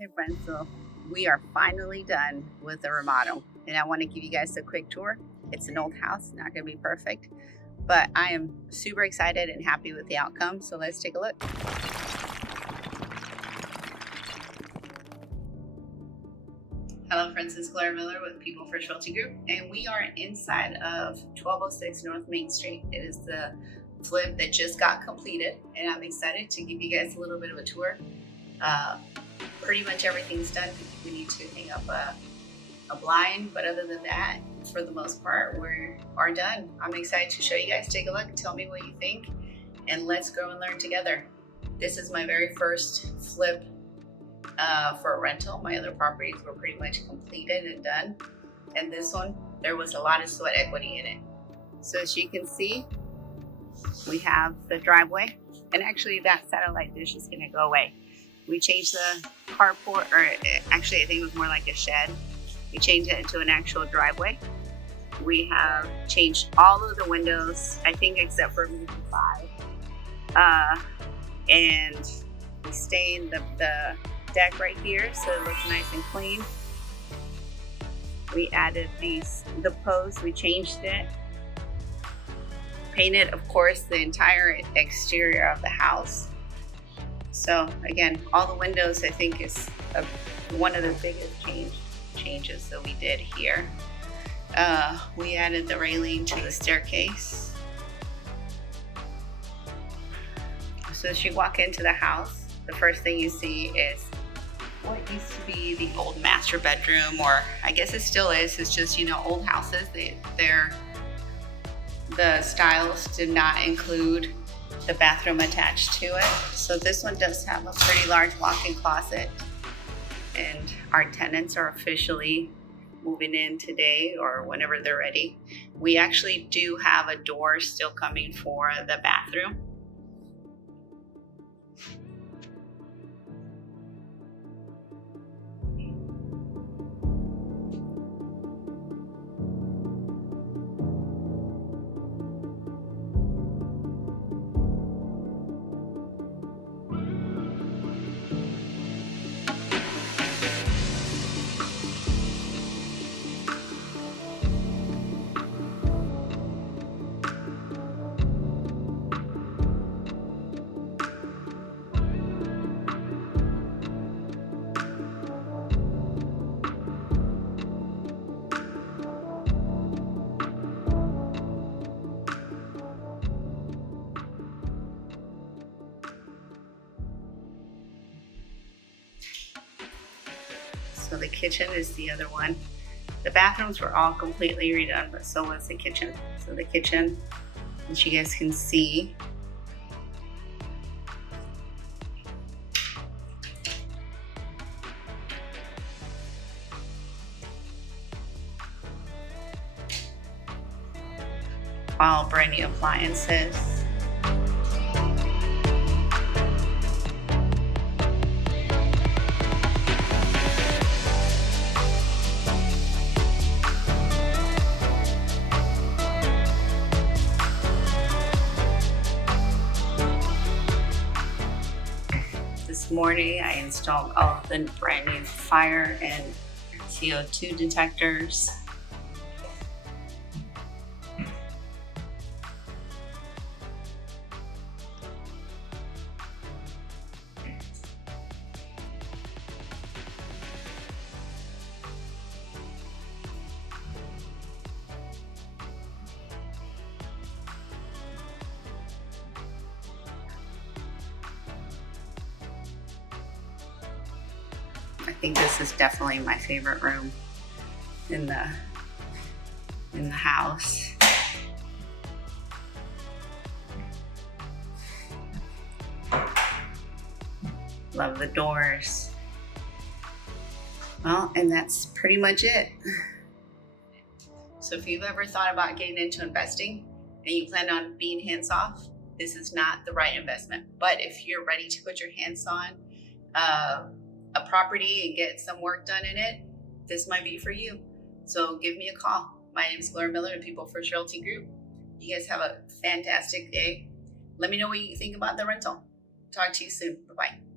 Hey friends, so we are finally done with the remodel and I want to give you guys a quick tour. It's an old house, not going to be perfect, but I am super excited and happy with the outcome. So let's take a look. Hello friends, it's Gloria Miller with People First Realty Group, and we are inside of 1206 North Main Street. It is the flip that just got completed and I'm excited to give you guys a little bit of a tour. Pretty much everything's done. We need to hang up a blind, but other than that, for the most part, we are done. I'm excited to show you guys. Take a look, tell me what you think, and let's go and learn together. This is my very first flip for a rental. My other properties were pretty much completed and done, and this one, there was a lot of sweat equity in it. So as you can see, we have the driveway, and actually that satellite dish is going to go away. We changed the carport, or actually I think it was more like a shed. We changed it into an actual driveway. We have changed all of the windows, I think except for maybe 5. And we stained the deck right here so it looks nice and clean. We added the posts, we changed it. Painted, of course, the entire exterior of the house. So again, all the windows I think is one of the biggest changes that we did here. We added the railing to the staircase. So as you walk into the house, the first thing you see is what used to be the old master bedroom, or I guess it still is. It's just, old houses, the styles did not include the bathroom attached to it. So this one does have a pretty large walk-in closet, and our tenants are officially moving in today or whenever they're ready. We actually do have a door still coming for the bathroom. So the kitchen is the other one. The bathrooms were all completely redone, but so was the kitchen. So the kitchen, which you guys can see, all brand new appliances. This morning I installed all of the brand new fire and CO2 detectors. I think this is definitely my favorite room in the house. Love the doors. Well, and that's pretty much it. So if you've ever thought about getting into investing and you plan on being hands-off, this is not the right investment. But if you're ready to put your hands on a property and get some work done in it, this might be for you. So give me a call. My name is Gloria Miller of People First Realty Group. You guys have a fantastic day. Let me know what you think about the rental. Talk to you soon. Bye-bye.